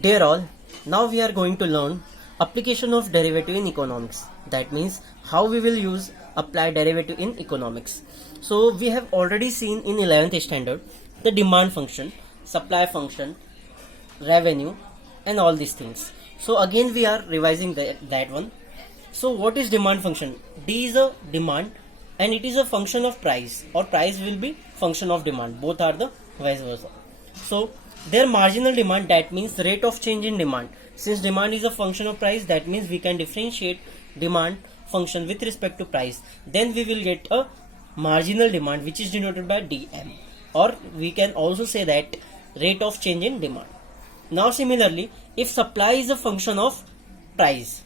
Dear all, now we are going to learn application of derivative in economics. That means how we will use apply derivative in economics. So we have already seen in 11th standard the demand function, supply function, revenue and all these things. So again we are revising that one. So what is demand function? D is a demand and it is a function of price, or price will be function of demand. Both are the vice versa. So their marginal demand, that means rate of change in demand. Since demand is a function of price, that means we can differentiate demand function with respect to price. Then we will get a marginal demand which is denoted by dm, or we can also say that rate of change in demand. Now similarly, if supply is a function of price,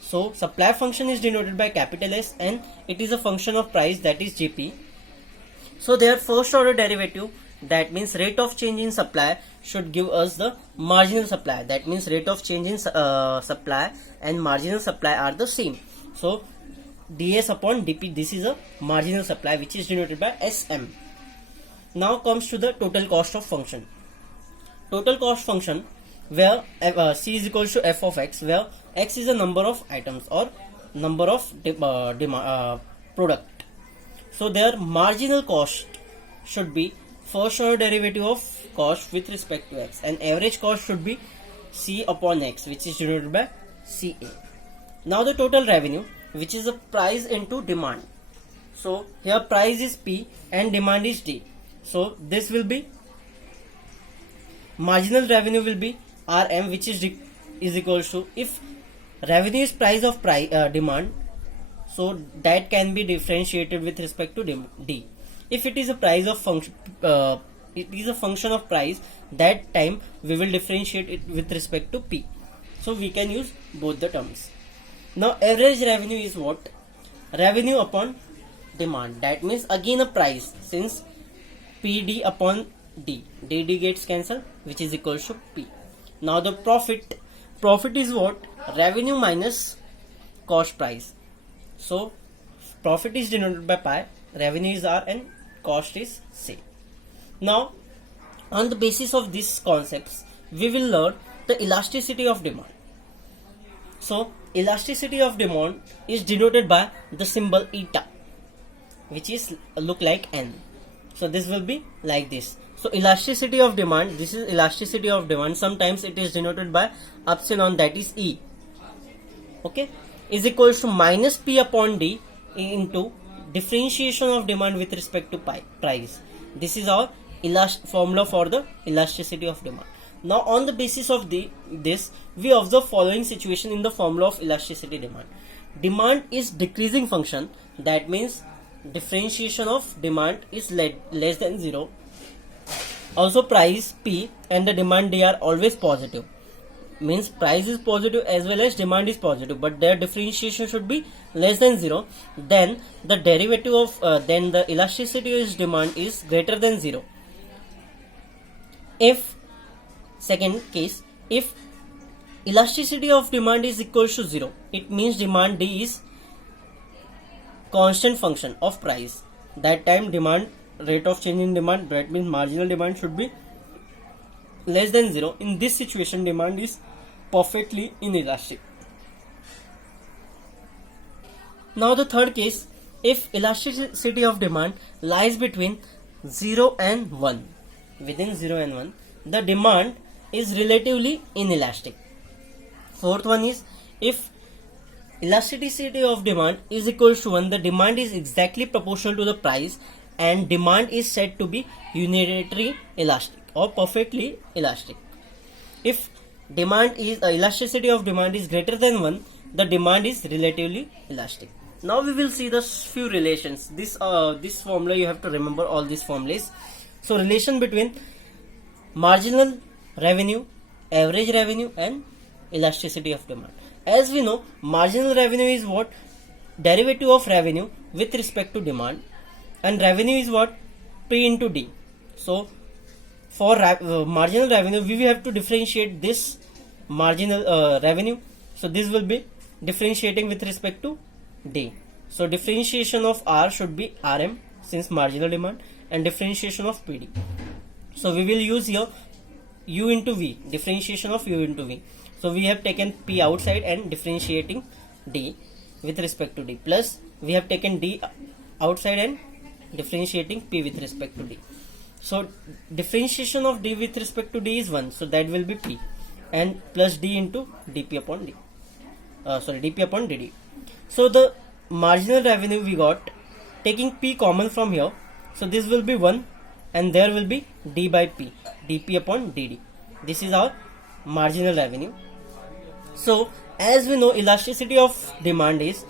so supply function is denoted by capital S and it is a function of price, that is Gp. So their first order derivative, that means rate of change in supply, should give us the marginal supply. That means rate of change in supply and marginal supply are the same. So ds upon dp, this is a marginal supply which is denoted by Sm. Now comes to the total cost of function. Total cost function where C is equals to f of x, where x is a number of items or number of product. So their marginal cost should be first order derivative of cost with respect to x, and average cost should be C upon x, which is denoted by Ca. Now the total revenue, which is the price into demand. So here price is P and demand is D. So this will be marginal revenue will be Rm, which is equals to, if revenue is price of demand, so that can be differentiated with respect to D. If it is a price of function, it is a function of price, that time we will differentiate it with respect to P. So we can use both the terms. Now average revenue is what? Revenue upon demand. That means again a price, since PD upon D. DD gets cancelled, which is equals to P. Now the profit is what? Revenue minus cost price. So profit is denoted by pi, revenue is R and cost is C. Now on the basis of these concepts, we will learn the elasticity of demand. So elasticity of demand is denoted by the symbol eta, which is look like N. So this will be like this. So elasticity of demand, this is elasticity of demand. Sometimes it is denoted by epsilon, that is E. Okay, is equals to minus P upon D into differentiation of demand with respect to price. This is our formula for the elasticity of demand. Now on the basis of this, we observe following situation in the formula of elasticity demand. Demand is decreasing function, that means differentiation of demand is less than 0. Also price P and the demand D are always positive, means price is positive as well as demand is positive, but their differentiation should be less than 0. Then the derivative of then the elasticity of demand is greater than 0. If second case, if elasticity of demand is equals to 0, it means demand D is constant function of price. That time demand, rate of change in demand, that means marginal demand, should be less than 0. In this situation, demand is perfectly inelastic. Now the third case, if elasticity of demand lies between 0 and 1, within 0 and 1, the demand is relatively inelastic. Fourth one is, if elasticity of demand is equal to 1, the demand is exactly proportional to the price and demand is said to be unilaterally elastic or perfectly elastic. If demand is elasticity of demand is greater than 1, the demand is relatively elastic. Now we will see the few relations. This formula, you have to remember all these formulas. So relation between marginal revenue, average revenue and elasticity of demand. As we know, marginal revenue is what? Derivative of revenue with respect to demand, and revenue is what? P into D. So for marginal revenue, we will have to differentiate this marginal revenue. So this will be differentiating with respect to D. So differentiation of R should be Rm, since marginal demand, and differentiation of PD. So we will use here u into v, differentiation of u into v. So we have taken p outside and differentiating d with respect to d, plus we have taken d outside and differentiating p with respect to d. So differentiation of d with respect to d is 1, so that will be p, and plus d into dp upon d, dp upon dd. So the marginal revenue we got, taking p common from here, so this will be 1 and there will be d by p, dp upon dd. This is our marginal revenue. So as we know, elasticity of demand is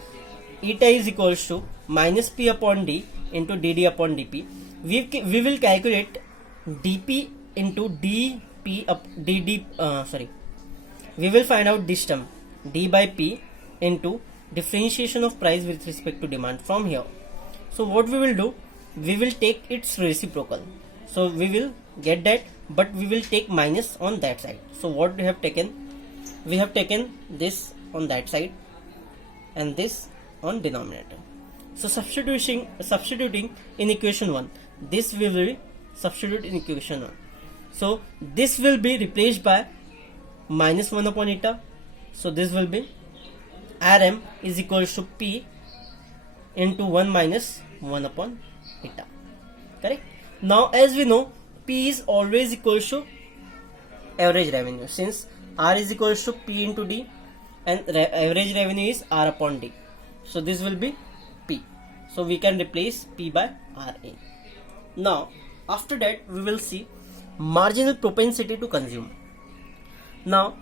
eta is equals to minus p upon d into dd upon dp. We will calculate dp into dp up dd, we will find out this term d by p into differentiation of price with respect to demand from here. So what we will do, we will take its reciprocal, so we will get that, but we will take minus on that side. So what we have taken, we have taken this on that side and this on denominator. So substituting in equation 1, this we will substitute in equation 1. So this will be replaced by minus 1 upon eta. So this will be Rm is equals to P into 1 minus 1 upon eta. Correct? Now as we know, P is always equals to average revenue, since R is equals to P into D and average revenue is R upon D. So this will be P. So we can replace P by RA. Now after that we will see marginal propensity to consume. Now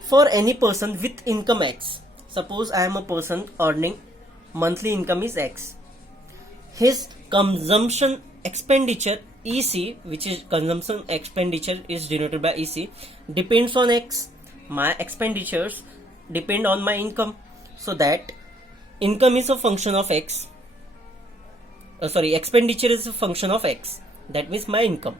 for any person with income X, suppose I am a person earning monthly income is X, his consumption expenditure EC, which is consumption expenditure is denoted by EC, depends on X. My expenditures depend on my income, so that income is a function of X. Expenditure is a function of X. That means my income.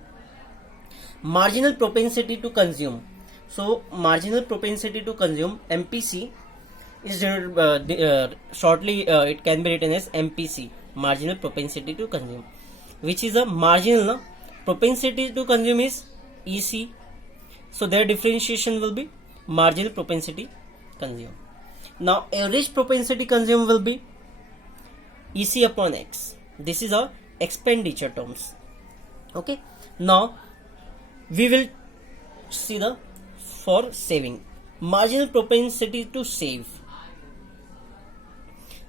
Marginal propensity to consume. So marginal propensity to consume, MPC, is shortly it can be written as MPC, marginal propensity to consume, which is a marginal propensity to consume is EC. So their differentiation will be marginal propensity consume. Now average propensity consume will be EC upon X. This is our expenditure terms. Okay. Now we will see the for saving, marginal propensity to save,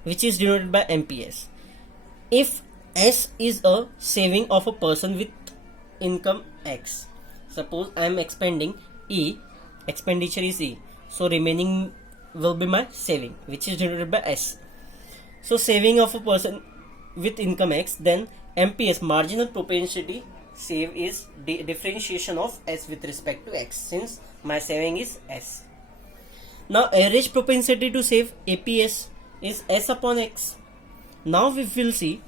which is denoted by MPS. If S is a saving of a person with income X, suppose I am expending E, expenditure is E, so remaining will be my saving, which is denoted by S. So saving of a person with income X, then MPS, marginal propensity save, is differentiation of S with respect to X, since my saving is S. Now average propensity to save, APS, is S upon X. Now we will see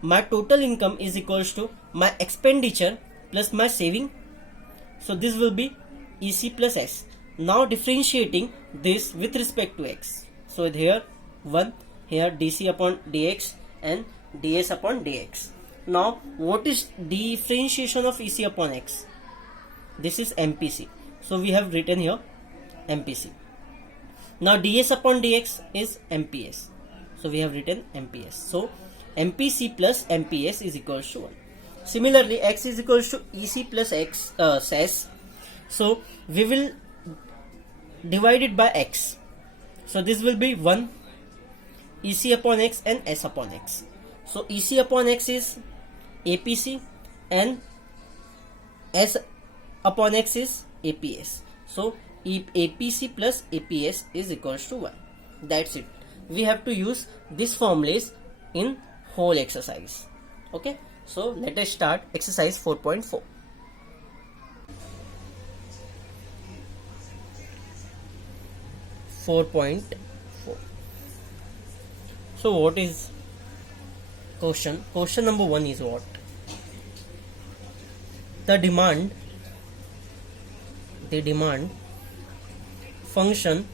my total income is equals to my expenditure plus my saving. So this will be EC plus S. Now differentiating this with respect to X. So here 1, here DC upon DX and DS upon DX. Now what is differentiation of EC upon X? This is MPC. So we have written here MPC. Now ds upon dx is MPS. So we have written MPS. So MPC plus MPS is equals to 1. Similarly, x is equals to EC plus x SAS. So we will divide it by x. So this will be 1 EC upon x and S upon x. So EC upon x is APC and S upon x is APS. So APC plus APS is equals to 1. That's it. We have to use this formulas in whole exercise. Okay. So let us start exercise 4.4. So what is question? Question number 1 is what? The demand function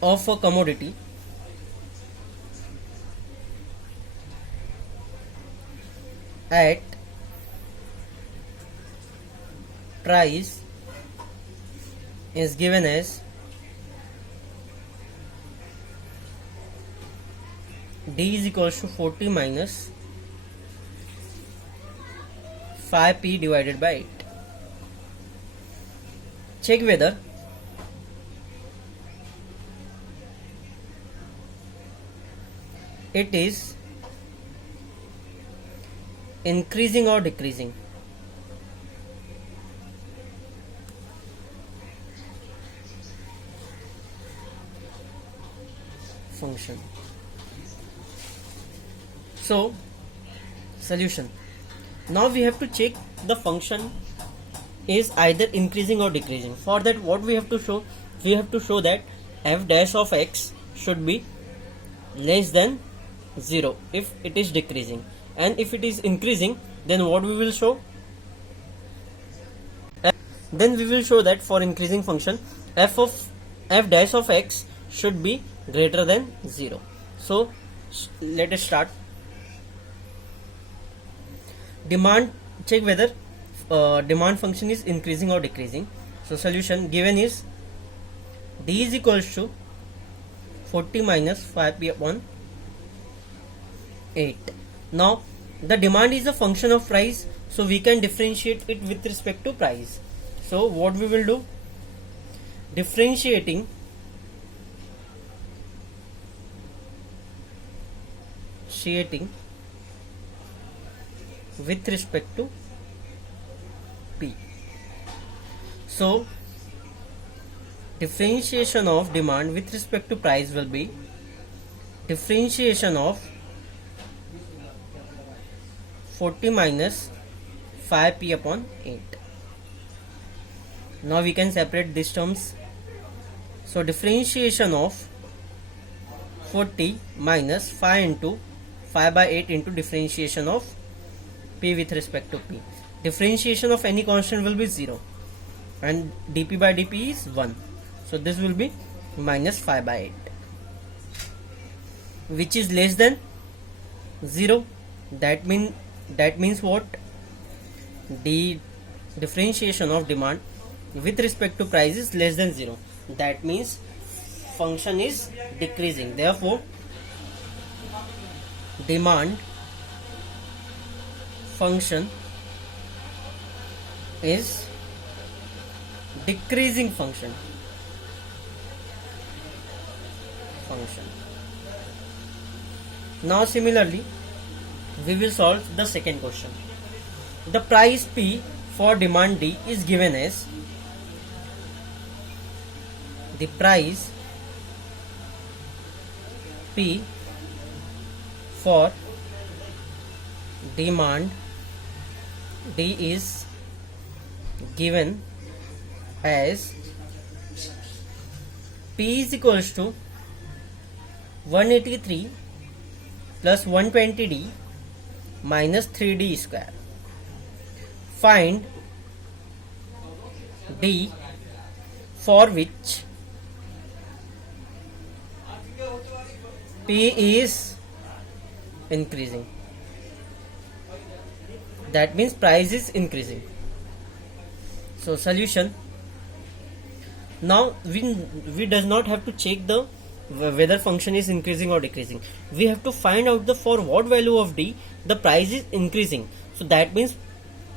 of a commodity at price is given as D is equals to 40 minus 5p divided by 8. Check whether it is increasing or decreasing. Function. So, solution. Now we have to check the function is either increasing or decreasing. For that, what we have to show? We have to show that f dash of x should be less than 0 if it is decreasing, and if it is increasing, then what we will show? Then we will show that for increasing function f dash of x should be greater than 0. So let us start. Demand, check whether demand function is increasing or decreasing. So solution given is D is equals to 40 minus 5p upon 8. Now the demand is a function of price, so we can differentiate it with respect to price. So what we will do? Differentiating with respect to P. So differentiation of demand with respect to price will be differentiation of 40 minus 5p upon 8. Now we can separate these terms. So differentiation of 40 minus 5 into 5 by 8 into differentiation of P with respect to P. Differentiation of any constant will be 0 and dP by dP is 1. So this will be minus 5 by 8, which is less than 0. That means what? The differentiation of demand with respect to price is less than 0. That means function is decreasing. Therefore, demand function is decreasing function. Now similarly, we will solve the second question. The price P for demand D is given as the price P for demand D is given as P is equals to 183 plus 120D minus 3D square. Find D for which P is increasing. That means price is increasing. So solution. Now we does not have to check the whether function is increasing or decreasing. We have to find out the for what value of D the price is increasing. So that means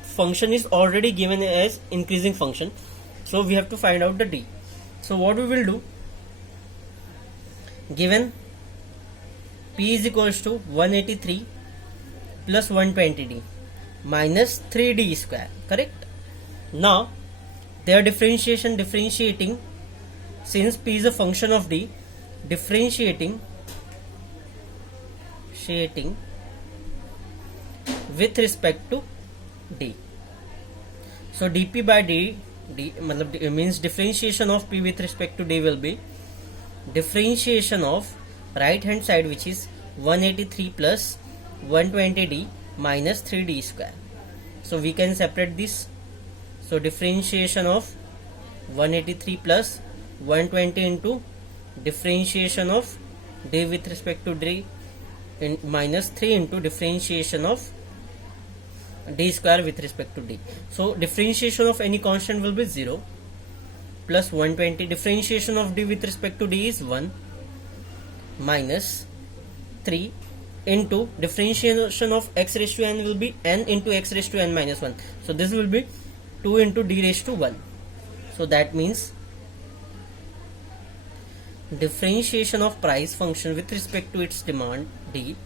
function is already given as increasing function. So we have to find out the D. So what we will do? Given P is equals to 183 plus 120D minus 3D square, correct? Now their differentiating, since P is a function of D, differentiating with respect to D. So dP by D means differentiation of P with respect to D will be differentiation of right hand side, which is 183 plus 120D minus 3D square. So we can separate this. So differentiation of 183 plus 120 into differentiation of D with respect to D in minus 3 into differentiation of d square with respect to d. So differentiation of any constant will be 0 plus 120. Differentiation of d with respect to d is 1 minus 3 into differentiation of x raised to n will be n into x raised to n minus 1. So this will be 2 into d raised to 1. So that means differentiation of price function with respect to its demand d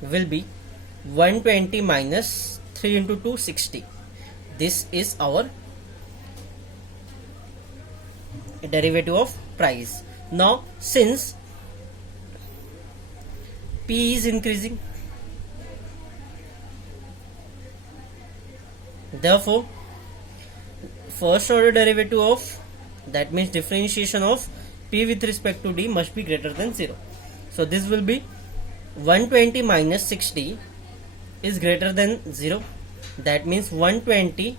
will be 120 minus 3 into 2 60. This is our derivative of price. Now since P is increasing, therefore first order derivative of, that means differentiation of P with respect to D must be greater than 0. So this will be 120 minus 60 is greater than 0. That means 120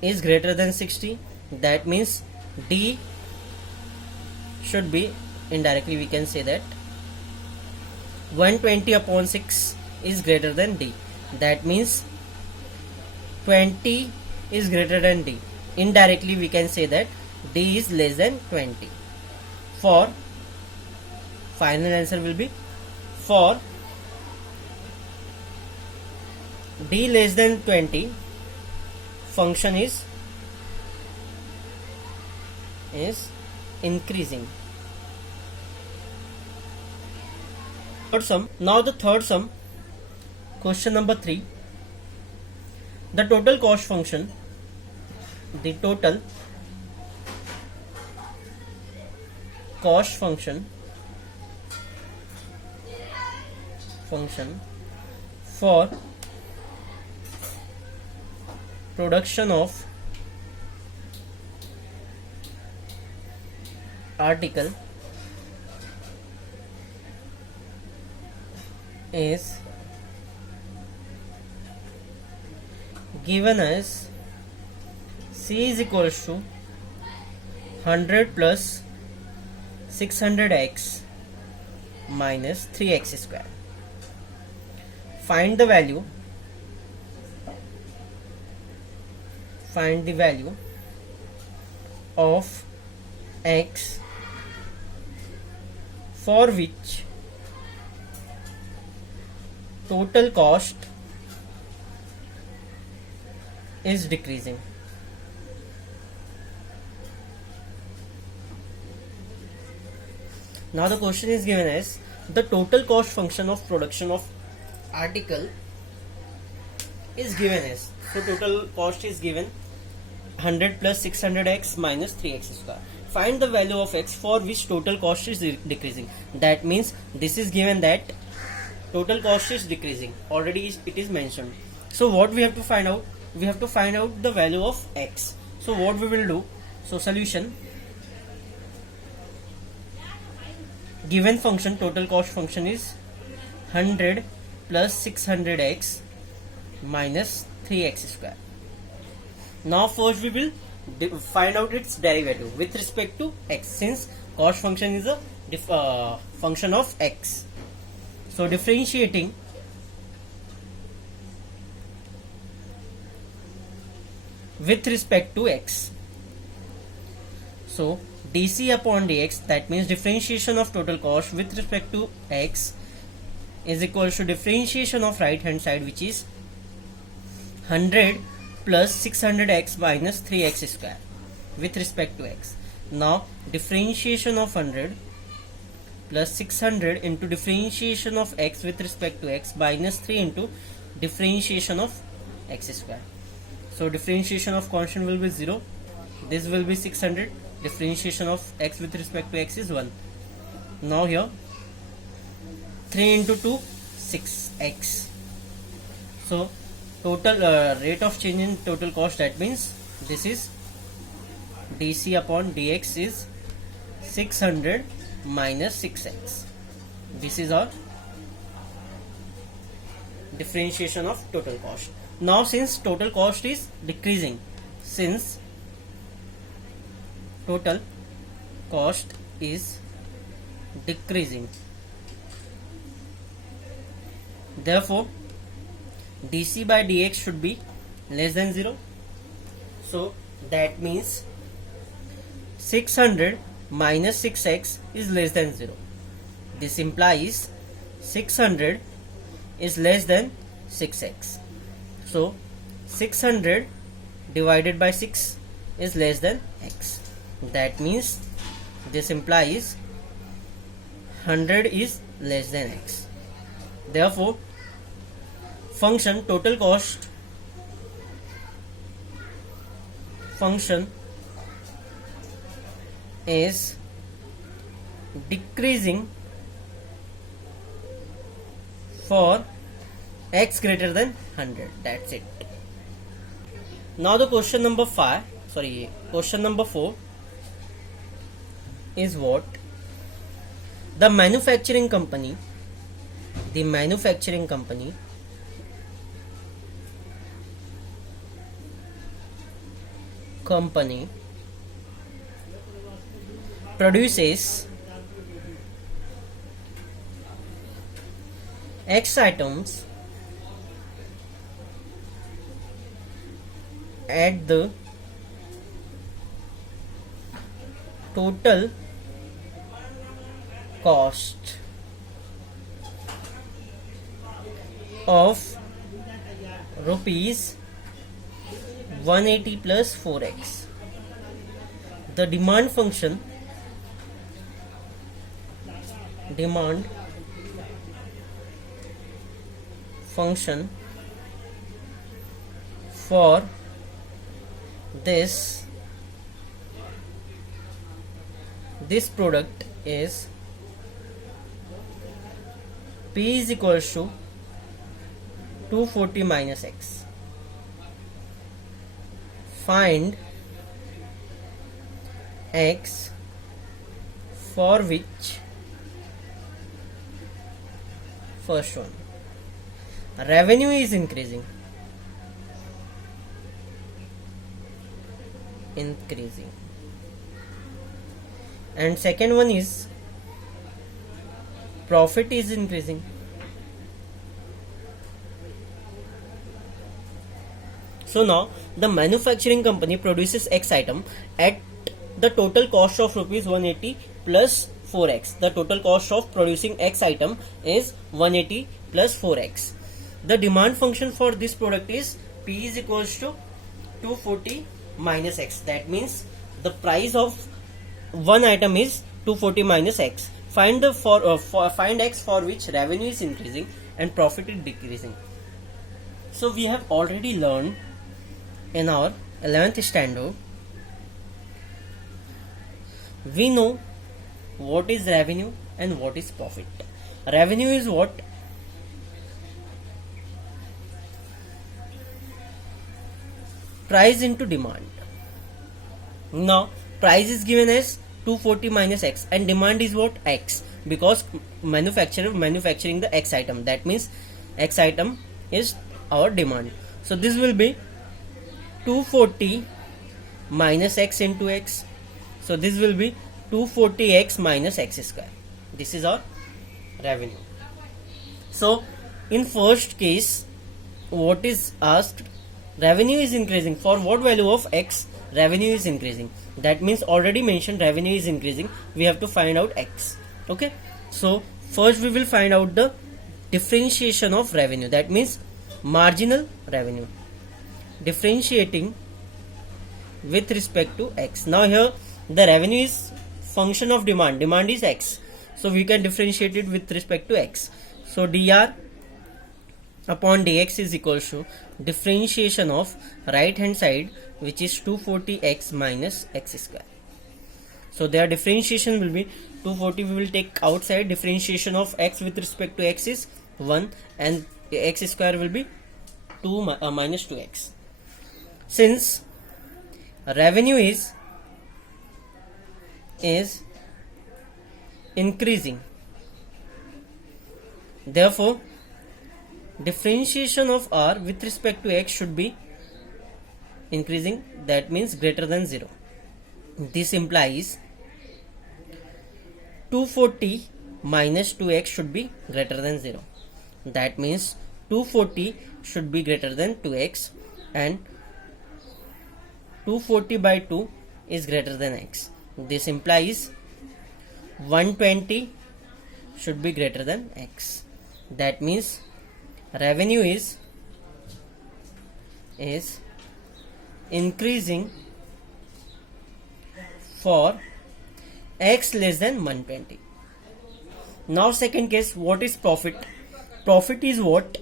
is greater than 60. That means D should be, indirectly we can say that 120 upon 6 is greater than D. That means 20 is greater than D. Indirectly we can say that D is less than 20. For final answer will be, for D less than 20, function is increasing. Third sum. Now the third sum, question number 3. The total cost function, the total cost function for production of article is given as C is equals to 100 plus 600x minus 3x square. Find the value of x for which total cost is decreasing. Now the question is given as the total cost function of production of article is given as, so total cost is given 100 plus 600x minus 3x square. Find the value of x for which total cost is decreasing. That means this is given that total cost is decreasing. Already it is mentioned. So what we have to find out? We have to find out the value of x. So what we will do? So solution, given function, total cost function is 100 plus 600x minus 3x square. Now first we will find out its derivative with respect to x, since cost function is a function of x. So differentiating with respect to x, so dc upon dx, that means differentiation of total cost with respect to x is equal to differentiation of right hand side, which is 100 plus 600x minus 3x square with respect to x. Now differentiation of 100 plus 600 into differentiation of x with respect to x minus 3 into differentiation of x square. So differentiation of constant will be 0. This will be 600. Differentiation of x with respect to x is 1. Now here 3 into 2, 6x. So total rate of change in total cost, that means this is dc upon dx is 600 minus 6x. This is our differentiation of total cost. Now since total cost is decreasing, since total cost is decreasing, therefore dc by dx should be less than 0. So that means 600 minus 6x is less than 0. This implies 600 is less than 6x. So 600 divided by 6 is less than x. That means this implies 100 is less than x. Therefore, function total cost function is decreasing for x greater than 100. That's it. Now the question number 4 is what? The manufacturing company produces X items at the total cost of rupees 180 plus 4x. The demand function for this product is P is equals to 240 minus x. Find x for which first one revenue is increasing and second one is profit is increasing. So now the manufacturing company produces X item at the total cost of rupees 180 plus 4x. The total cost of producing X item is 180 plus 4x. The demand function for this product is P is equals to 240 minus x. That means the price of one item is 240 minus x. Find find x for which revenue is increasing and profit is decreasing. So we have already learned in our 11th standard. We know what is revenue and what is profit. Revenue is what? Price into demand. Now price is given as 240 minus x and demand is what? X, because manufacturer manufacturing the X item. That means X item is our demand. So this will be 240 minus x into x. So this will be 240x minus x square. This is our revenue. So in first case, what is asked? Revenue is increasing. For what value of x revenue is increasing? That means already mentioned revenue is increasing. We have to find out x. Okay. So first we will find out the differentiation of revenue. That means marginal revenue. Differentiating with respect to x. Now here the revenue is function of demand. Demand is x. So we can differentiate it with respect to x. So dr upon dx is equals to differentiation of right hand side, which is 240x minus x square. So their differentiation will be 240. We will take outside. Differentiation of x with respect to x is 1 and x square will be 2 minus 2x. Since revenue is increasing, therefore differentiation of r with respect to x should be increasing. That means greater than 0. This implies 240 minus 2x should be greater than 0. That means 240 should be greater than 2x, and 240 by 2 is greater than x. This implies 120 should be greater than x. That means revenue is increasing for x less than 120. Now second case, what is profit? Profit is what?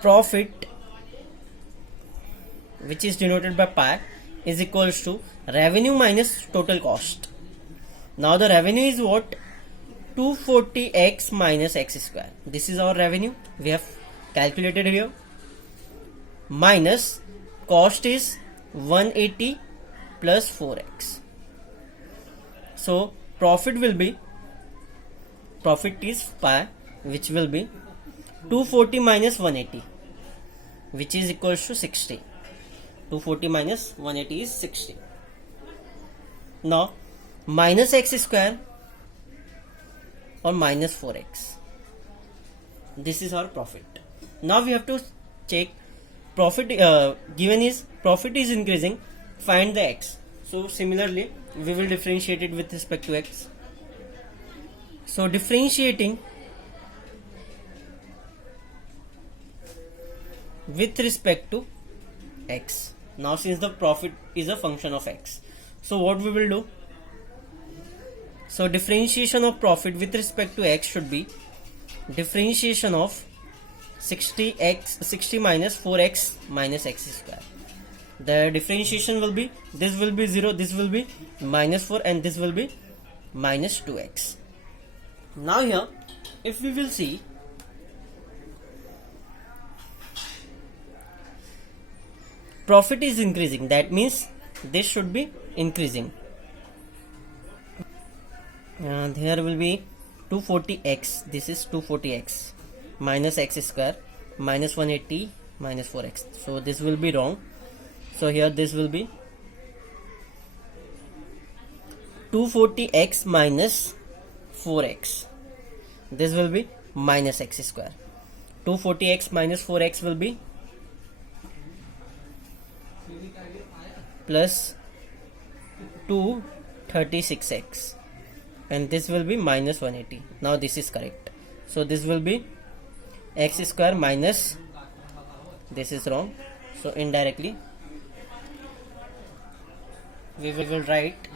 Profit, which is denoted by pi, is equals to revenue minus total cost. Now the revenue is what? 240x minus x square. This is our revenue we have calculated here, minus cost is 180 plus 4x. So profit is pi, which will be 240 minus 180, which is equals to 60. 240 minus 180 is 60. Now minus x square or minus 4x. This is our profit. Now we have to check profit. Given is profit is increasing, find the x. So similarly we will differentiate it with respect to x. So differentiating with respect to x. Now since the profit is a function of x, so what we will do? So differentiation of profit with respect to x should be differentiation of 60 minus 4x minus x square. The differentiation will be, this will be 0, this will be minus 4, and this will be minus 2x. Now here, if we will see, profit is increasing, that means this should be increasing. Here will be 240x, this is 240x minus x square minus 180 minus 4x. So this will be wrong. So here this will be 240x minus 4x. This will be minus x square. 240x minus 4x will be plus 236x, and this will be minus 180. Now this is correct. So this will be x square minus, this is wrong. So indirectly we will write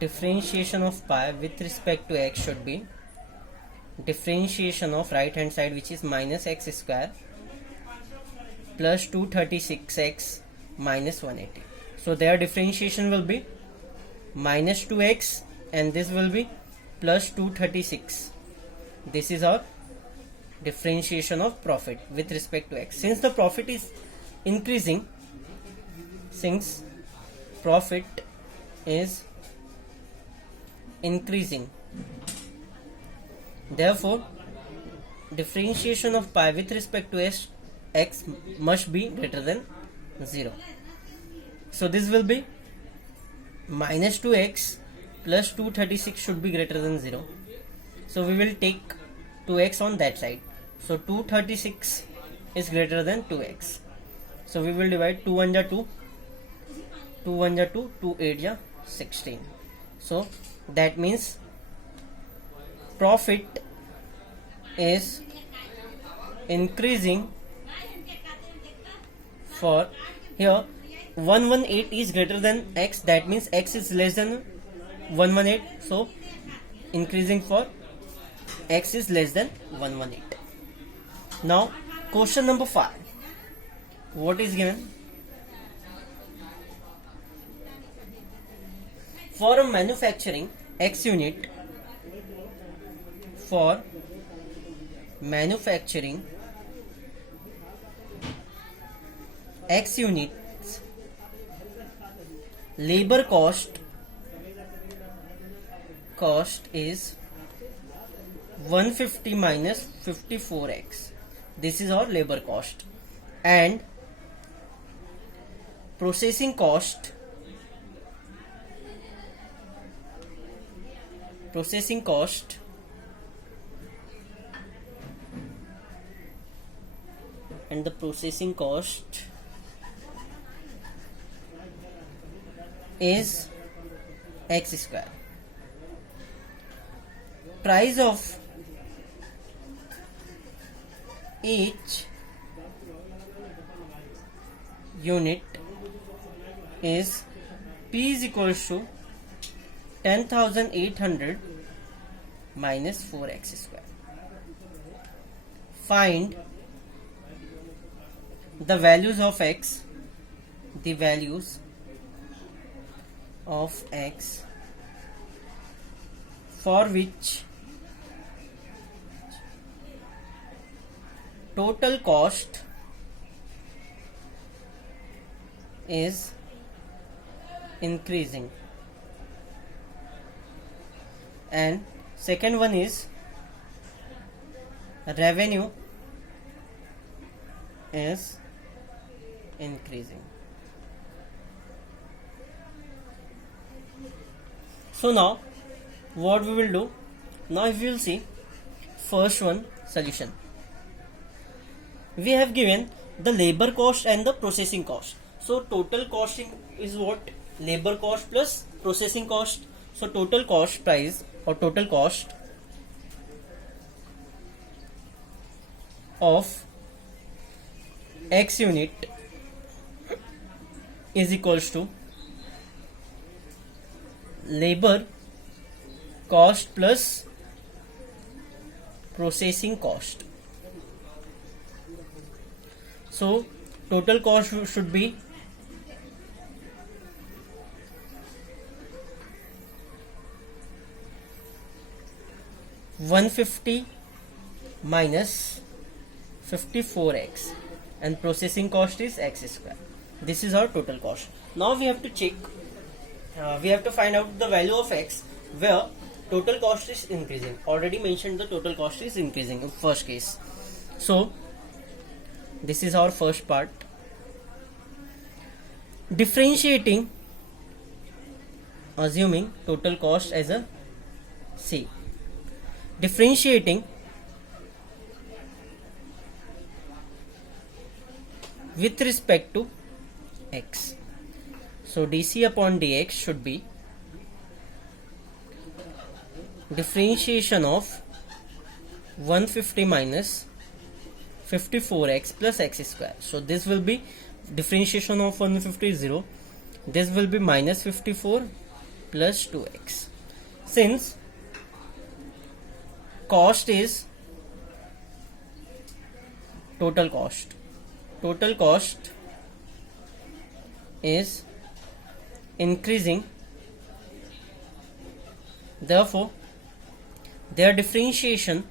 differentiation of pi with respect to x should be differentiation of right hand side, which is minus x square plus 236x minus 180. So their differentiation will be minus 2x, and this will be plus 236. This is our differentiation of profit with respect to x. Since the profit is increasing, therefore differentiation of pi with respect to x must be greater than 0. So this will be minus 2x plus 236 should be greater than 0. So we will take 2x on that side. So 236 is greater than 2x. So we will divide 2 1 ja 2, 2 1 ja 2, 2 8 ja 16. So that means profit is increasing for, here 118 is greater than x, that means x is less than 118. So increasing for x is less than 118. Now question number 5. What is given? For a manufacturing x unit, for manufacturing x units, labor cost is 150 minus 54x. This is our labor cost, and processing cost and the processing cost is x square. Price of each unit is P is equals to 10,800 minus 4x square. Find the values of x, the values of x for which total cost is increasing, and second one is revenue is increasing. So now what we will do, now if you will see first one solution, we have given the labor cost and the processing cost. So total costing is what? Labor cost plus processing cost. So total cost price or total cost of x unit is equals to labor cost plus processing cost. So total cost should be $150 minus 54x, and processing cost is x square. This is our total cost. Now we have to check, we have to find out the value of x where total cost is increasing. Already mentioned the total cost is increasing in first case. So this is our first part. Differentiating, assuming total cost as a C. Differentiating with respect to x. So dc upon dx should be differentiation of 150 minus 54x plus x square. So this will be differentiation of 150 is 0. This will be minus 54 plus 2x. Since cost is total cost is increasing, therefore their differentiation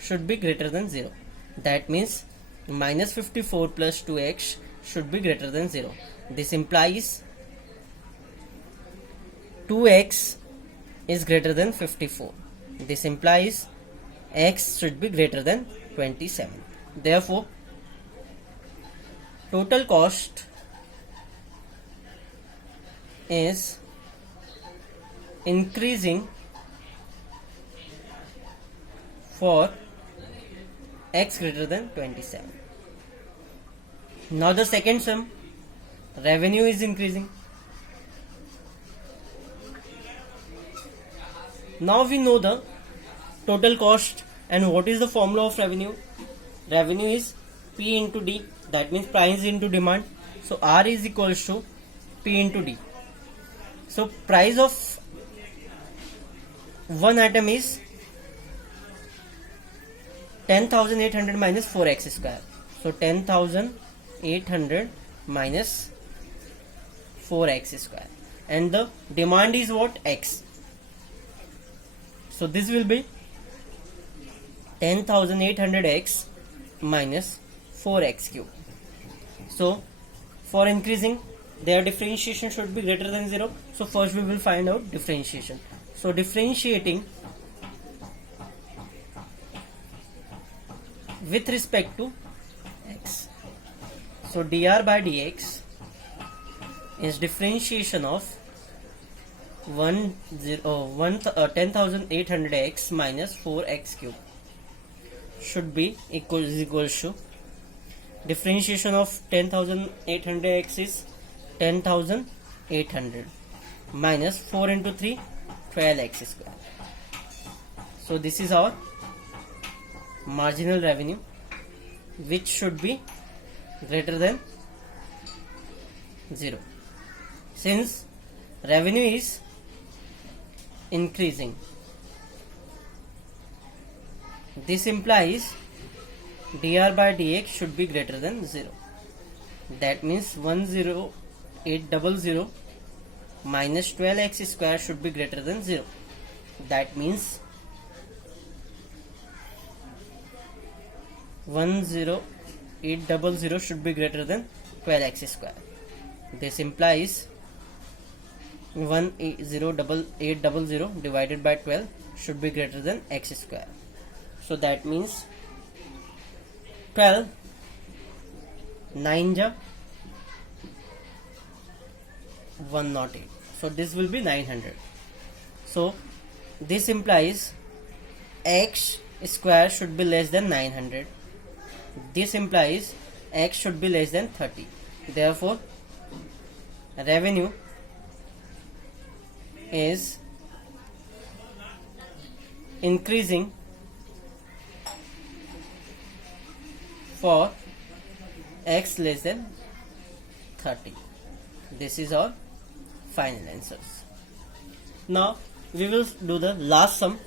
should be greater than 0. That means minus 54 plus 2x should be greater than 0. This implies 2x is greater than 54. This implies x should be greater than 27. Therefore total cost is increasing for x greater than 27. Now the second sum, revenue is increasing. Now we know the total cost, and what is the formula of revenue? Revenue is P into D, that means price into demand. So R is equals to P into D. So price of one item is 10,800 minus 4x square. So 10,800 minus 4x square, and the demand is what? X. So this will be 10,800x minus 4x cube. So for increasing, their differentiation should be greater than 0. So first we will find out differentiation. So differentiating with respect to x. So dr by dx is differentiation of 10,800x minus 4x cube should be equals to differentiation of 10,800x is 10,800 minus 4 into 3 12x square. So this is our marginal revenue, which should be greater than 0. Since revenue is increasing, this implies dr by dx should be greater than 0. That means 10800 minus 12x square should be greater than 0. That means 10800 should be greater than 12x square. This implies 10800 divided by 12 should be greater than x square. So that means 12 9 ja 108. So this will be 900. So this implies x square should be less than 900. This implies x should be less than 30. Therefore, revenue is increasing for x less than 30. This is our final answers. Now we will do the last sum,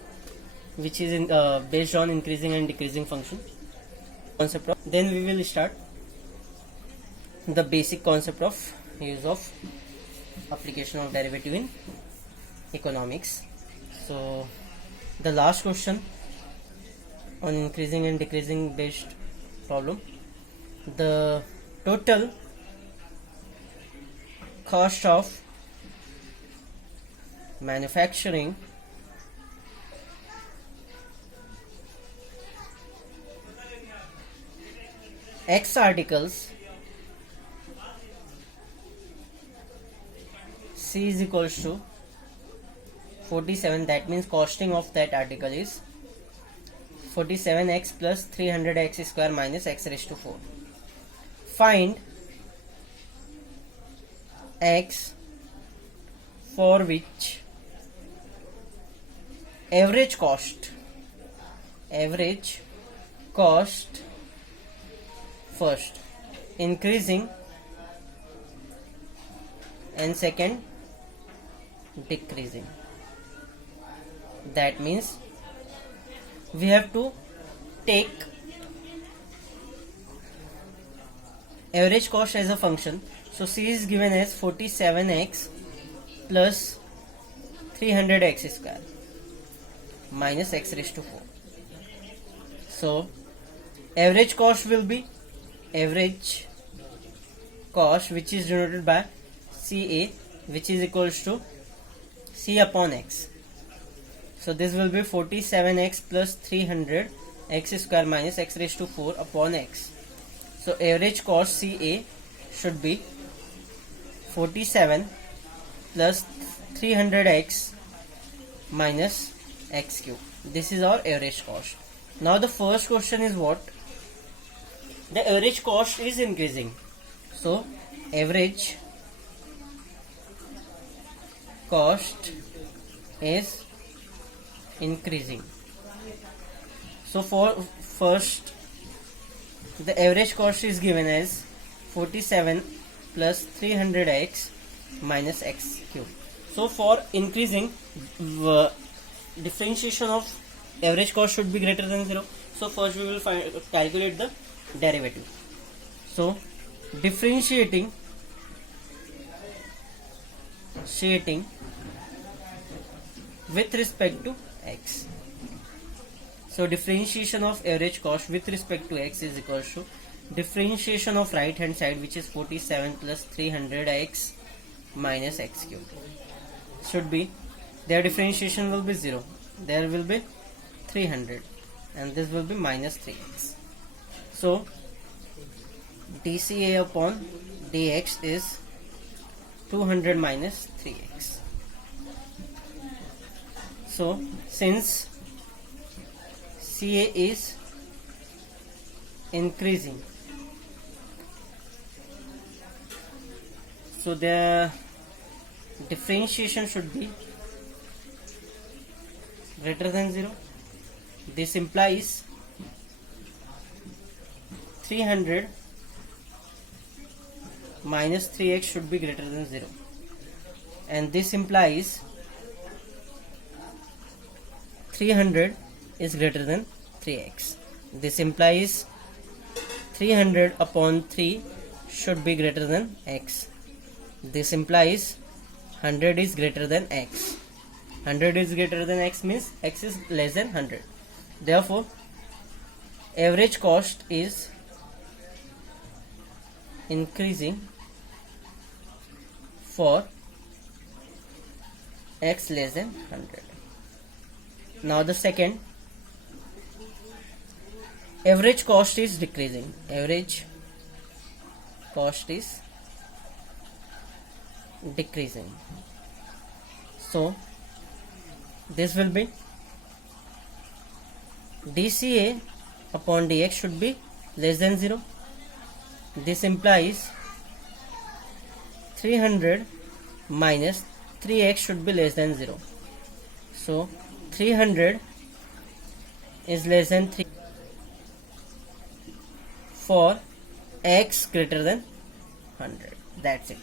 which is based on increasing and decreasing function concept of. Then we will start the basic concept of use of application of derivative in economics. So the last question on increasing and decreasing based problem, the total cost of manufacturing X articles C is equals to 47. That means costing of that article is 47x plus 300x square minus x raised to 4. Find x for which average cost first increasing and second decreasing. That means we have to take average cost as a function. So C is given as 47x plus 300x square minus x raised to 4. So average cost will be average cost, which is denoted by CA, which is equals to C upon x. So this will be 47x plus 300 x square minus x raised to 4 upon x. So average cost CA should be 47 plus 300x minus x cube. This is our average cost. Now the first question is what? The average cost is increasing. So average cost is increasing. So for first, the average cost is given as 47 plus 300x minus x cube. So for increasing, differentiation of average cost should be greater than 0. So first we will calculate the derivative. So differentiating with respect to x. So differentiation of average cost with respect to x is equal to differentiation of right hand side, which is 47 plus 300x minus x cube. Should be, their differentiation will be 0. There will be 300 and this will be minus 3x. So dCA upon dx is 200 minus 3x. So since CA is increasing, So the differentiation should be greater than 0. This implies 300 minus 3x should be greater than 0, and this implies 300 is greater than 3x. This implies 300 upon 3 should be greater than x. This implies 100 is greater than x. 100 is greater than x means x is less than 100. Therefore, average cost is increasing for x less than 100. Now the second, average cost is decreasing. Average cost is decreasing. So this will be dCA upon dx should be less than 0. This implies 300 minus 3x should be less than 0. So 300 is less than 3 for x greater than 100. That's it.